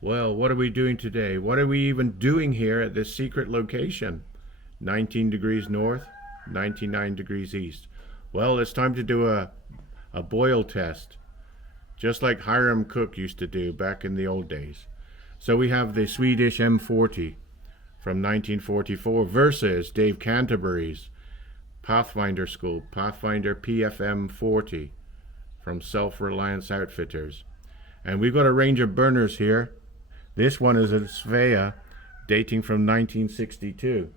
Well, what are we doing today? What are we even doing here at this secret location? 19 degrees north, 99 degrees east. Well, it's time to do a boil test, just like Hiram Cook used to do back in the old days. So we have the Swedish M40 from 1944 versus Dave Canterbury's Pathfinder School, Pathfinder PFM40 from Self-Reliance Outfitters. And we've got a range of burners here. This one is a Svea dating from 1962.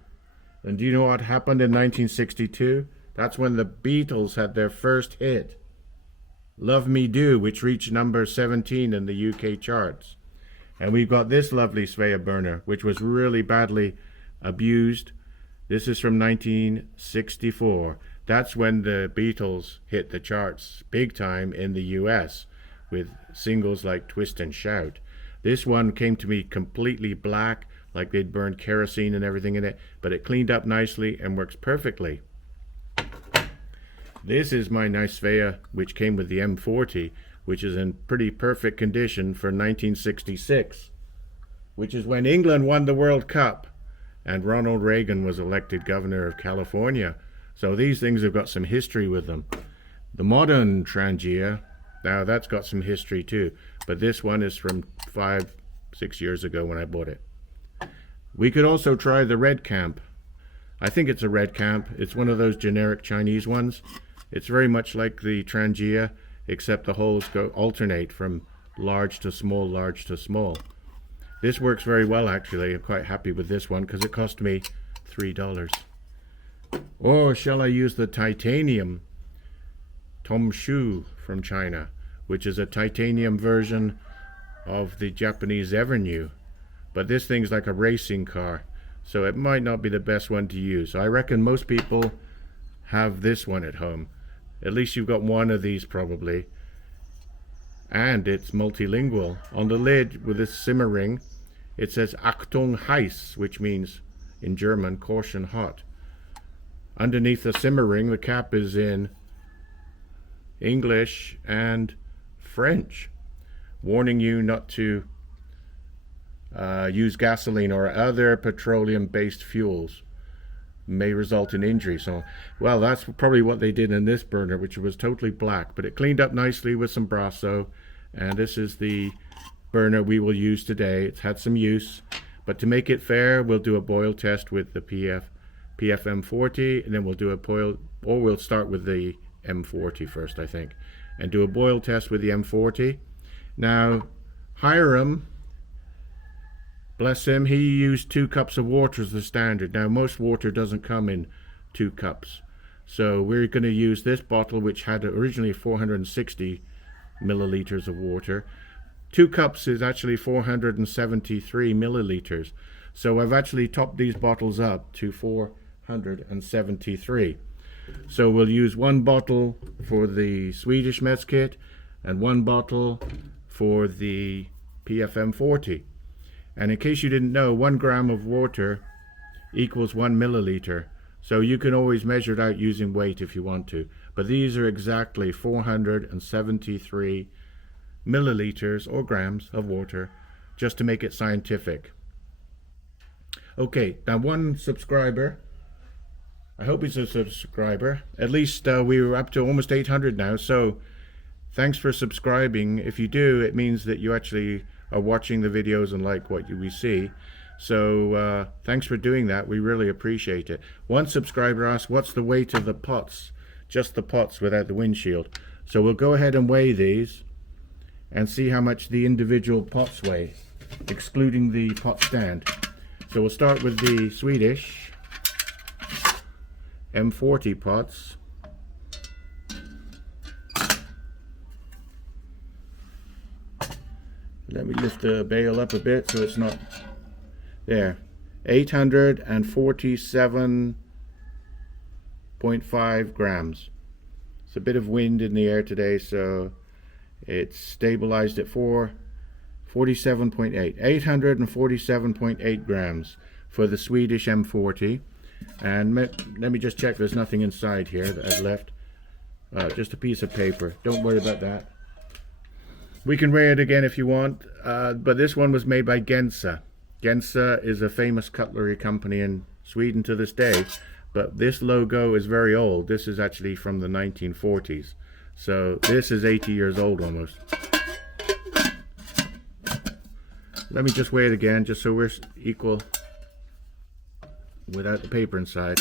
And do you know what happened in 1962? That's when the Beatles had their first hit, Love Me Do, which reached number 17 in the UK charts. And we've got this lovely Svea burner, which was really badly abused. This is from 1964. That's when the Beatles hit the charts big time in the US with singles like Twist and Shout. This one came to me completely black, like they'd burned kerosene and everything in it, but it cleaned up nicely and works perfectly. This is my nice Svea, which came with the M40, which is in pretty perfect condition for 1966, which is when England won the World Cup and Ronald Reagan was elected governor of California. So these things have got some history with them. The modern Trangia, now that's got some history too, but this one is from 5-6 years ago when I bought it. We could also try the Red Camp. I think it's a Red Camp. It's one of those generic Chinese ones. It's very much like the Trangia, except the holes alternate from large to small, large to small. This works very well actually. I'm quite happy with this one because it cost me $3. Or shall I use the titanium Tomshu from China, which is a titanium version of the Japanese Evernew. But this thing's like a racing car, so it might not be the best one to use. I reckon most people have this one at home. At least you've got one of these probably. And it's multilingual. On the lid with this simmer ring, it says Achtung heiß, which means in German, caution hot. Underneath the simmer ring, the cap is in English and French, warning you not to use gasoline or other petroleum-based fuels. May result in injury. So, well, that's probably what they did in this burner, which was totally black, but it cleaned up nicely with some Brasso. And this is the burner we will use today. It's had some use, but to make it fair, we'll do a boil test with the PFM40, and then we'll do a boil, or we'll start with the M40 first, I think, and do a boil test with the M40. Now, Hiram, bless him, he used 2 cups of water as the standard. Now, most water doesn't come in 2 cups. So we're going to use this bottle, which had originally 460 milliliters of water. 2 cups is actually 473 milliliters. So I've actually topped these bottles up to 473. So we'll use 1 bottle for the Swedish mess kit and 1 bottle for the PFM40. And in case you didn't know, 1 gram of water equals 1 milliliter. So you can always measure it out using weight if you want to. But these are exactly 473 milliliters or grams of water, just to make it scientific. Okay, now one subscriber, I hope he's a subscriber. At least we were up to almost 800 now. So thanks for subscribing. If you do, it means that you actually are watching the videos and like what we see. So thanks for doing that. We really appreciate it. One subscriber asked, what's the weight of the pots? Just the pots without the windshield. So we'll go ahead and weigh these and see how much the individual pots weigh, excluding the pot stand. So we'll start with the Swedish M40 pots. Let me lift the bale up a bit so it's not there. 847.5 grams. It's a bit of wind in the air today, so it's stabilized at 47.8. 847.8 grams for the Swedish M40. And let me just check there's nothing inside here that I've left. Just a piece of paper. Don't worry about that. We can weigh it again if you want, but this one was made by Gensa. Gensa is a famous cutlery company in Sweden to this day, but this logo is very old. This is actually from the 1940s. So this is 80 years old almost. Let me just weigh it again, just so we're equal without the paper inside.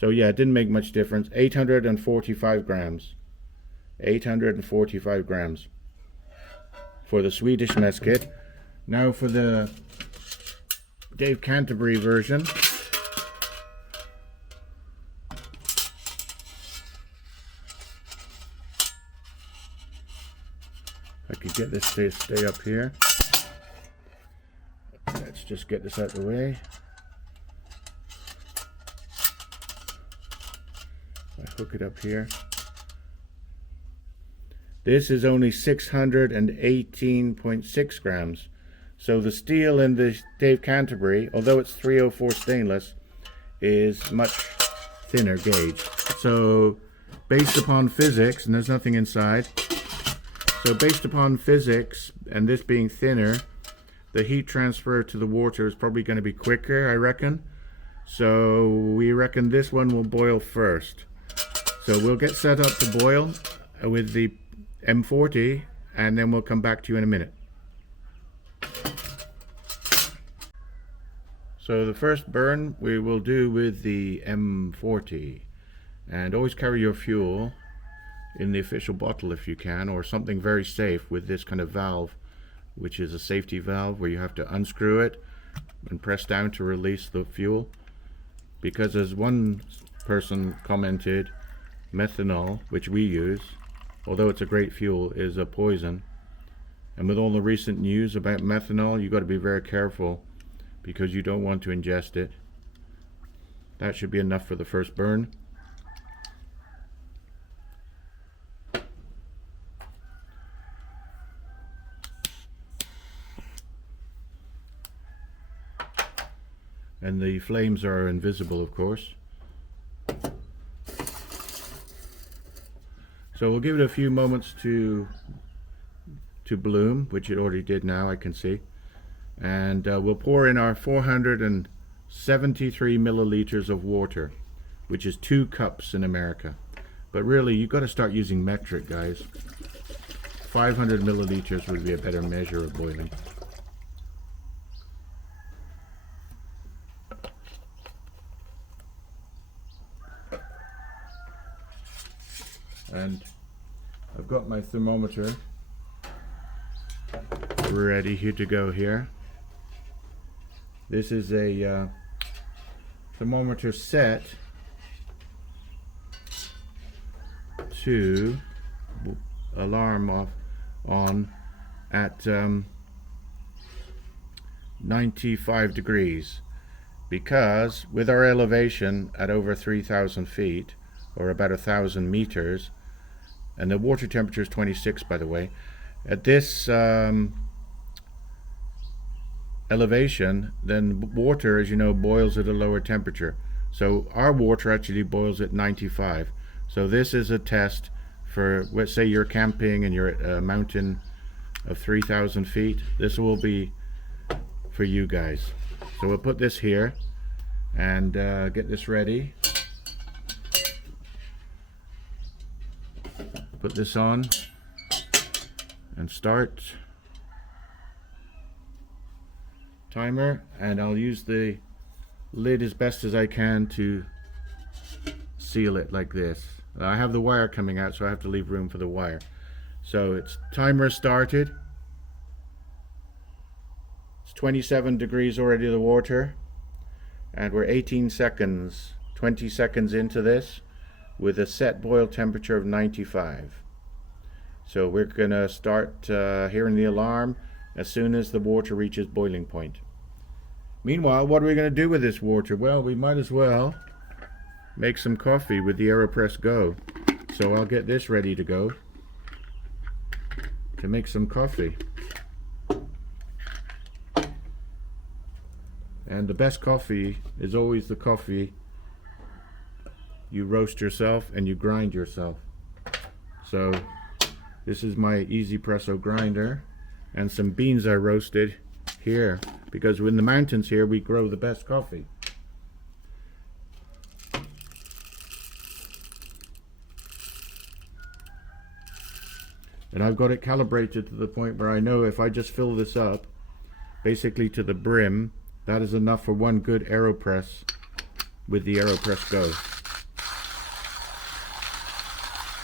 So yeah, it didn't make much difference. 845 grams. 845 grams for the Swedish mess kit. Now for the Dave Canterbury version. I could get this to stay up here. Let's just get this out of the way. I hook it up here. This is only 618.6 grams. So the steel in the Dave Canterbury, although it's 304 stainless, is much thinner gauge. So based upon physics, and there's nothing inside, so based upon physics and this being thinner, the heat transfer to the water is probably going to be quicker, I reckon. So we reckon this one will boil first. So we'll get set up to boil with the M40, and then we'll come back to you in a minute. So the first burn we will do with the M40, and always carry your fuel in the official bottle if you can, or something very safe with this kind of valve, which is a safety valve where you have to unscrew it and press down to release the fuel, because as one person commented, methanol, which we use, although it's a great fuel, is a poison. And with all the recent news about methanol, you've got to be very careful because you don't want to ingest it. That should be enough for the first burn. And the flames are invisible, of course. So we'll give it a few moments to bloom, which it already did now, I can see. And we'll pour in our 473 milliliters of water, which is 2 cups in America. But really, you've got to start using metric, guys. 500 milliliters would be a better measure of boiling. And I've got my thermometer ready here to go here. This is a thermometer set to alarm on at 95 degrees, because with our elevation at over 3,000 feet, or about 1,000 meters, and the water temperature is 26, by the way, at this elevation, then water, as you know, boils at a lower temperature. So our water actually boils at 95. So this is a test for, let's say you're camping and you're at a mountain of 3,000 feet. This will be for you guys. So we'll put this here and get this ready. Put this on and start timer, and I'll use the lid as best as I can to seal it like this. I have the wire coming out, so I have to leave room for the wire. So it's timer started. It's 27 degrees already, the water, and we're 18 seconds, 20 seconds into this with a set boil temperature of 95. So we're gonna start hearing the alarm as soon as the water reaches boiling point. Meanwhile, what are we gonna do with this water? Well, we might as well make some coffee with the AeroPress Go. So I'll get this ready to go to make some coffee. And the best coffee is always the coffee you roast yourself and you grind yourself. So This is my easy presso grinder, and some beans I roasted here, because in the mountains here we grow the best coffee. And I've got it calibrated to the point where I know if I just fill this up basically to the brim, that is enough for one good AeroPress with the AeroPress Go.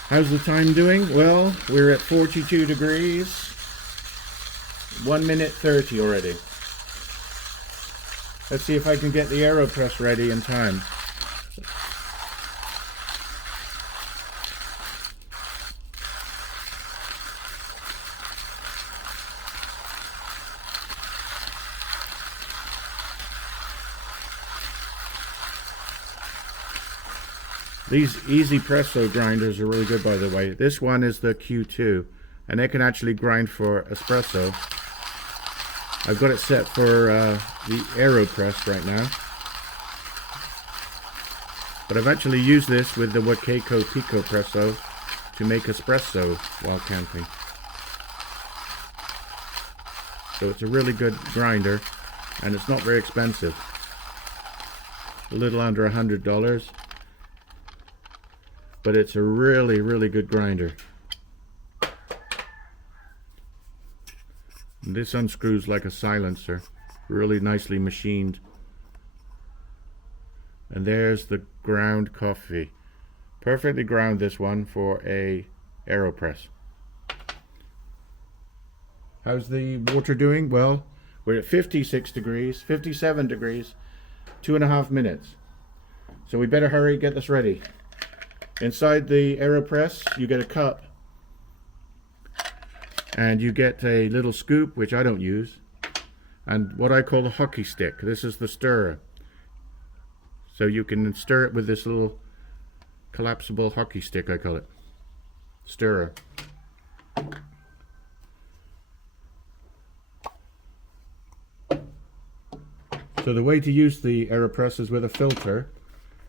How's the time doing? Well, we're at 42 degrees. 1 minute 30 already. Let's see if I can get the AeroPress ready in time. These easy presso grinders are really good, by the way. This one is the Q2, and they can actually grind for espresso. I've got it set for the AeroPress right now, but I've actually used this with the Wakeiko Pico Presso to make espresso while camping. So it's a really good grinder, and it's not very expensive. A little under $100. But it's a really, really good grinder. And this unscrews like a silencer, really nicely machined. And there's the ground coffee. Perfectly ground, this one, for a AeroPress. How's the water doing? Well, we're at 56 degrees, 57 degrees, 2.5 minutes. So we better hurry, get this ready. Inside the AeroPress, you get a cup, and you get a little scoop, which I don't use, and what I call the hockey stick. This is the stirrer. So you can stir it with this little collapsible hockey stick, I call it. Stirrer. So the way to use the AeroPress is with a filter.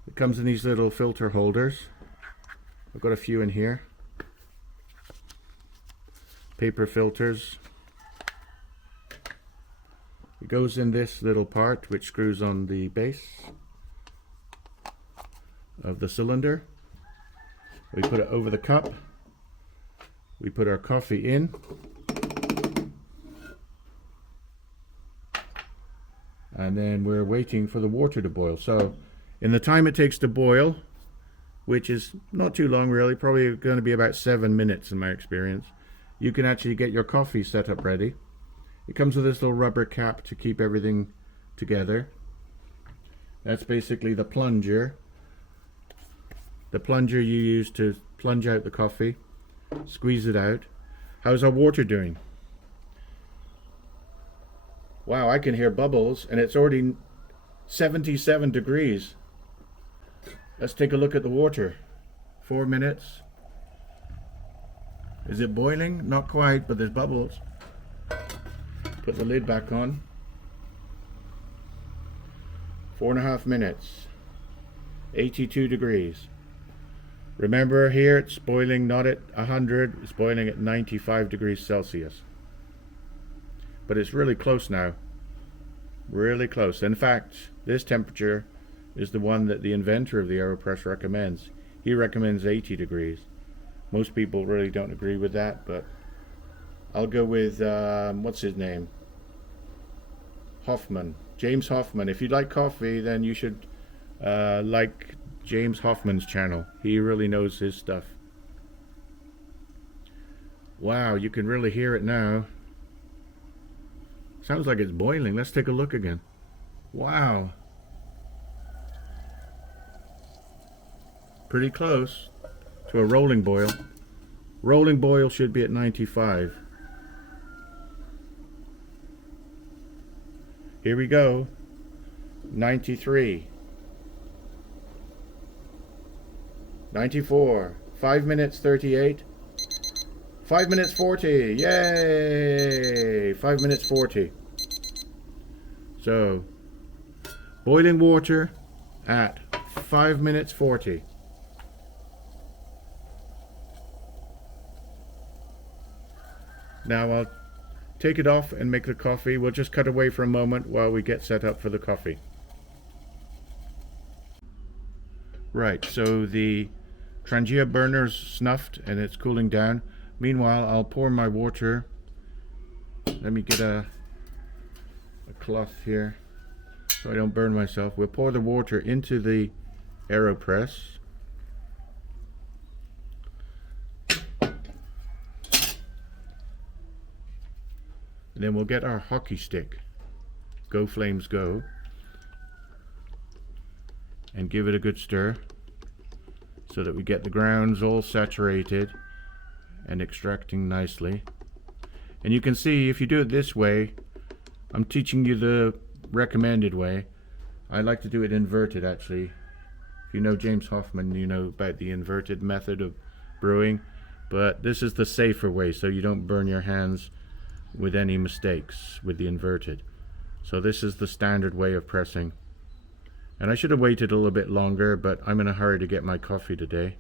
It comes in these little filter holders. I've got a few in here. Paper filters. It goes in this little part which screws on the base of the cylinder. We put it over the cup. We put our coffee in. And then we're waiting for the water to boil. So in the time it takes to boil, which is not too long really, probably going to be about 7 minutes in my experience, you can actually get your coffee set up ready. It comes with this little rubber cap to keep everything together. That's basically the plunger. The plunger you use to plunge out the coffee, squeeze it out. How's our water doing? Wow, I can hear bubbles, and it's already 77 degrees. Let's take a look at the water. 4 minutes. Is it boiling? Not quite, but there's bubbles. Put the lid back on. 4.5 minutes. 82 degrees. Remember here it's boiling not at 100, it's boiling at 95 degrees Celsius. But it's really close now. Really close. In fact, this temperature is the one that the inventor of the AeroPress recommends. He recommends 80 degrees. Most people really don't agree with that, but I'll go with, what's his name? Hoffman. James Hoffman. If you like coffee, then you should like James Hoffman's channel. He really knows his stuff. Wow, you can really hear it now. Sounds like it's boiling. Let's take a look again. Wow. Pretty close to a rolling boil. Rolling boil should be at 95. Here we go. 93. 94. 5 minutes 38. 5 minutes 40. Yay! 5 minutes 40. So, boiling water at 5 minutes 40. Now I'll take it off and make the coffee. We'll just cut away for a moment while we get set up for the coffee. Right, so the Trangia burner's snuffed and it's cooling down. Meanwhile, I'll pour my water. Let me get a cloth here so I don't burn myself. We'll pour the water into the AeroPress. And then we'll get our hockey stick, Go Flames Go, and give it a good stir so that we get the grounds all saturated and extracting nicely. And you can see if you do it this way, I'm teaching you the recommended way. I like to do it inverted actually. If you know James Hoffman, you know about the inverted method of brewing, but this is the safer way so you don't burn your hands with any mistakes with the inverted. So this is the standard way of pressing. And I should have waited a little bit longer, but I'm in a hurry to get my coffee today.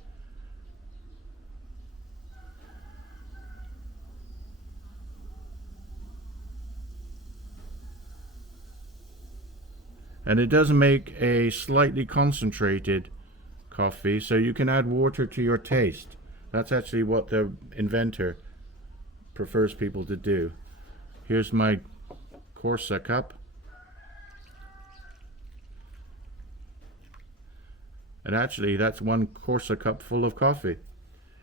And it does make a slightly concentrated coffee, so you can add water to your taste. That's actually what the inventor prefers people to do. Here's my Corsa cup. And actually that's one Corsa cup full of coffee.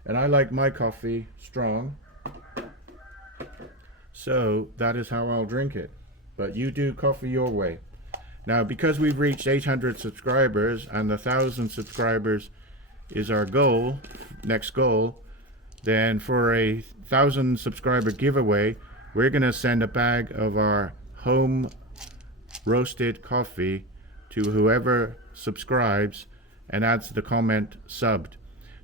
And I like my coffee strong, so that is how I'll drink it. But you do coffee your way. Now, because we've reached 800 subscribers and 1,000 subscribers is our goal, next goal, then for a 1,000 subscriber giveaway, we're going to send a bag of our home roasted coffee to whoever subscribes and adds the comment subbed.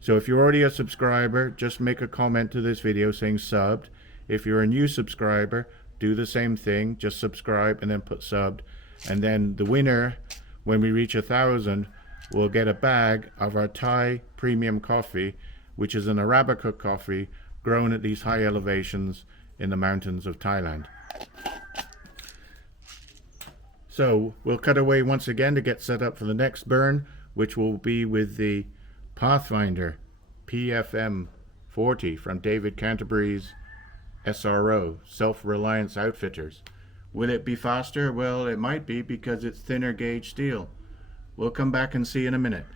So if you're already a subscriber, just make a comment to this video saying subbed. If you're a new subscriber, do the same thing, just subscribe and then put subbed. And then the winner, when we reach 1,000, will get a bag of our Thai premium coffee, which is an Arabica coffee grown at these high elevations in the mountains of Thailand. So we'll cut away once again to get set up for the next burn, which will be with the Pathfinder PFM40 from David Canterbury's SRO, Self-Reliance Outfitters. Will it be faster? Well, it might be because it's thinner gauge steel. We'll come back and see in a minute.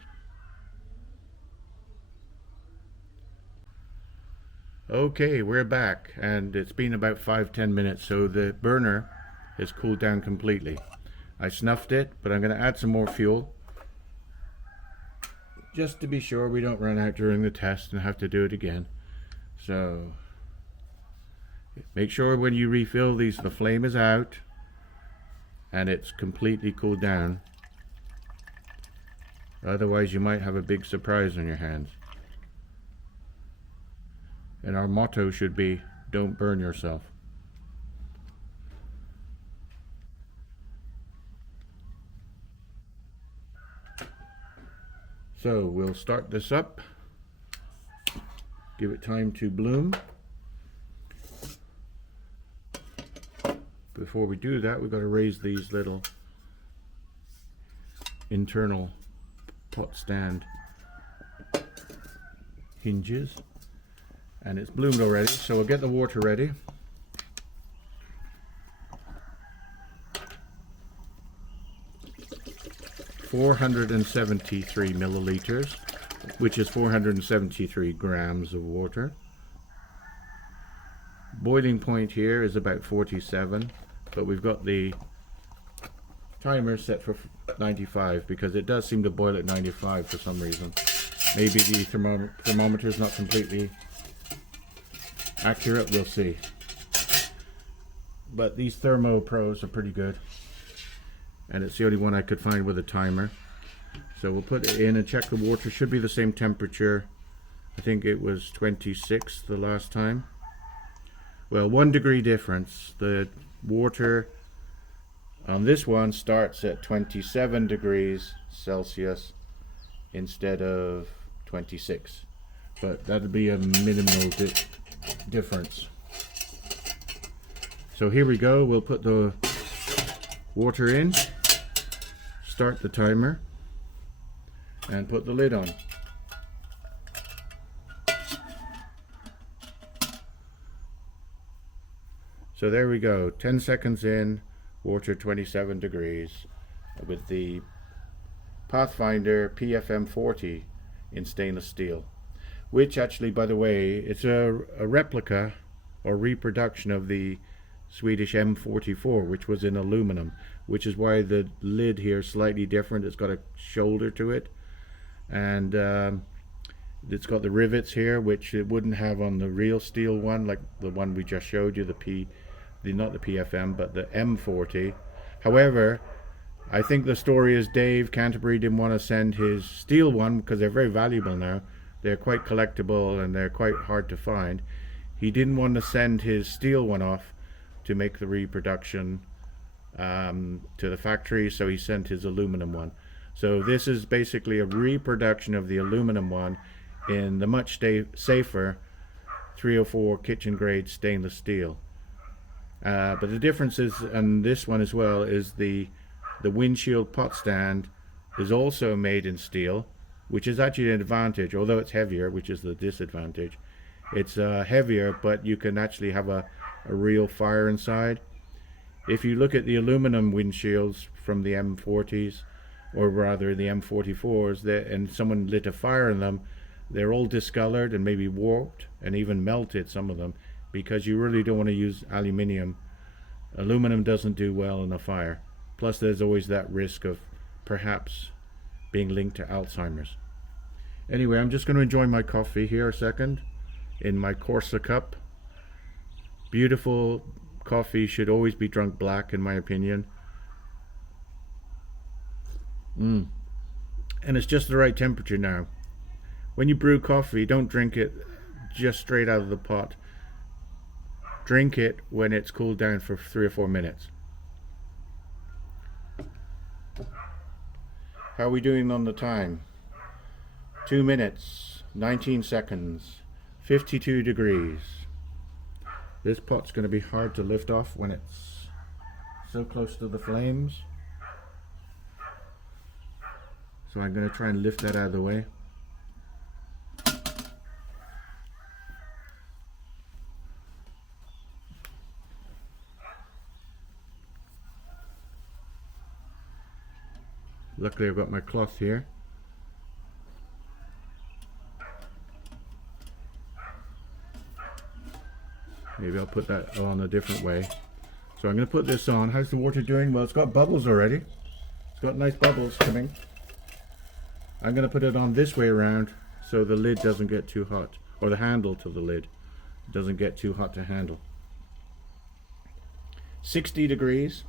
Okay, we're back, and it's been about 5-10 minutes, so the burner has cooled down completely. I snuffed it, but I'm going to add some more fuel just to be sure we don't run out during the test and have to do it again. So make sure when you refill these the flame is out and it's completely cooled down. Otherwise you might have a big surprise on your hands. And our motto should be, don't burn yourself. So we'll start this up, give it time to bloom. Before we do that, we've got to raise these little internal pot stand hinges. And it's bloomed already, so we'll get the water ready. "473 milliliters, which is 473 grams of water. Boiling point here is about 47, but we've got the timer set for 95 because it does seem to boil at 95 for some reason. Maybe the thermometer is not completely accurate, we'll see. But these Thermo Pros are pretty good, and it's the only one I could find with a timer. So we'll put it in and check the water. Should be the same temperature. I think it was 26 the last time. Well, 1 degree difference. The water on this one starts at 27 degrees Celsius instead of 26, but that'll be a minimal difference. So here we go. We'll put the water in, start the timer, and put the lid on. So there we go, 10 seconds in, water 27 degrees with the Pathfinder PFM40 in stainless steel, which actually, by the way, it's a replica or reproduction of the Swedish M44, which was in aluminum, which is why the lid here is slightly different. It's got a shoulder to it, and it's got the rivets here, which it wouldn't have on the real steel one, like the one we just showed you, not the PFM, but the M40. However, I think the story is Dave Canterbury didn't want to send his steel one because they're very valuable now. They're quite collectible and they're quite hard to find. He didn't want to send his steel one off to make the reproduction to the factory, so he sent his aluminum one. So this is basically a reproduction of the aluminum one in the much safer 304 kitchen grade stainless steel. But the difference is, and this one as well, is the windshield pot stand is also made in steel, which is actually an advantage, although it's heavier, which is the disadvantage. It's heavier, but you can actually have a real fire inside. If you look at the aluminum windshields from the M40s, or rather the M44s, and someone lit a fire in them, they're all discolored and maybe warped and even melted, some of them, because you really don't want to use aluminium. Aluminum doesn't do well in a fire. Plus there's always that risk of perhaps being linked to Alzheimer's. Anyway, I'm just going to enjoy my coffee here a second in my Corsa cup. Beautiful coffee should always be drunk black, in my opinion. And it's just the right temperature now. When you brew coffee, don't drink it just straight out of the pot. Drink it when it's cooled down for 3 or 4 minutes. How are we doing on the time? 2 minutes, 19 seconds, 52 degrees. This pot's going to be hard to lift off when it's so close to the flames. So I'm going to try and lift that out of the way. Luckily I've got my cloth here. Maybe I'll put that on a different way. So I'm going to put this on. How's the water doing? Well, it's got bubbles already. It's got nice bubbles coming. I'm going to put it on this way around so the lid doesn't get too hot, or the handle to the lid doesn't get too hot to handle. 60 degrees.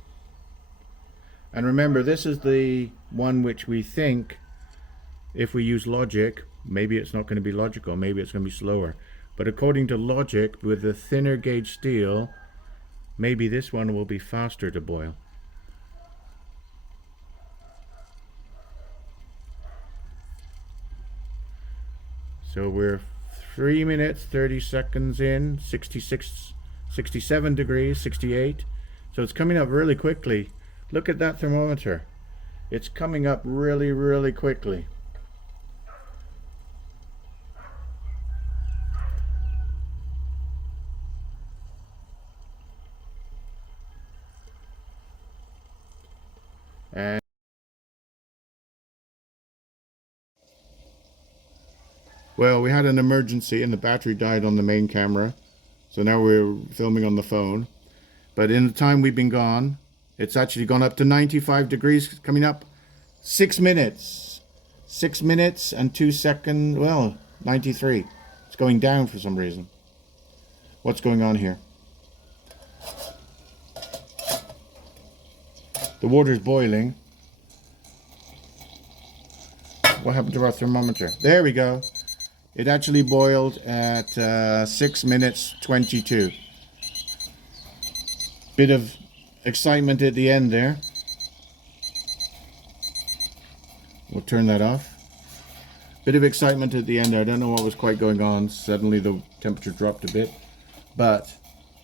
And remember, this is the one which we think, if we use logic, maybe it's not going to be logical, maybe it's going to be slower. But according to logic, with the thinner gauge steel, maybe this one will be faster to boil. So we're 3 minutes, 30 seconds in, 66, 67 degrees, 68. So it's coming up really quickly. Look at that thermometer. It's coming up really, really quickly. And well, we had an emergency and the battery died on the main camera. So now we're filming on the phone. But in the time we've been gone, it's actually gone up to 95 degrees, coming up 6 minutes. 6 minutes and 2 seconds, well, 93. It's going down for some reason. What's going on here? The water's boiling. What happened to our thermometer? There we go. It actually boiled at 6 minutes 22. Bit of excitement at the end there. We'll turn that off. Bit of excitement at the end there. I don't know what was quite going on. Suddenly the temperature dropped a bit. But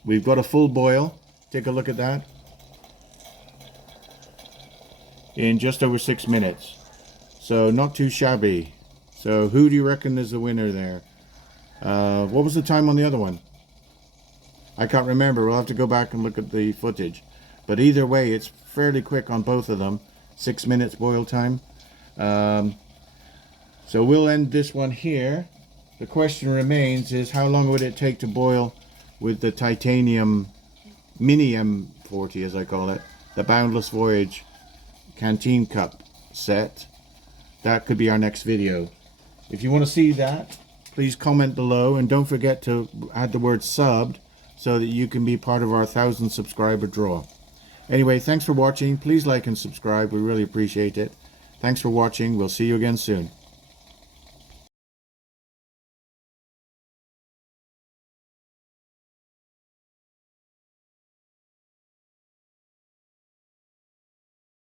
we've got a full boil. Take a look at that. In just over 6 minutes. So not too shabby. So who do you reckon is the winner there? What was the time on the other one? I can't remember. We'll have to go back and look at the footage. But either way, it's fairly quick on both of them. 6 minutes boil time. So we'll end this one here. The question remains is how long would it take to boil with the titanium mini M40, as I call it, the Boundless Voyage canteen cup set. That could be our next video. If you want to see that, please comment below, and don't forget to add the word subbed so that you can be part of our 1,000 subscriber draw. Anyway, thanks for watching. Please like and subscribe. We really appreciate it. Thanks for watching. We'll see you again soon.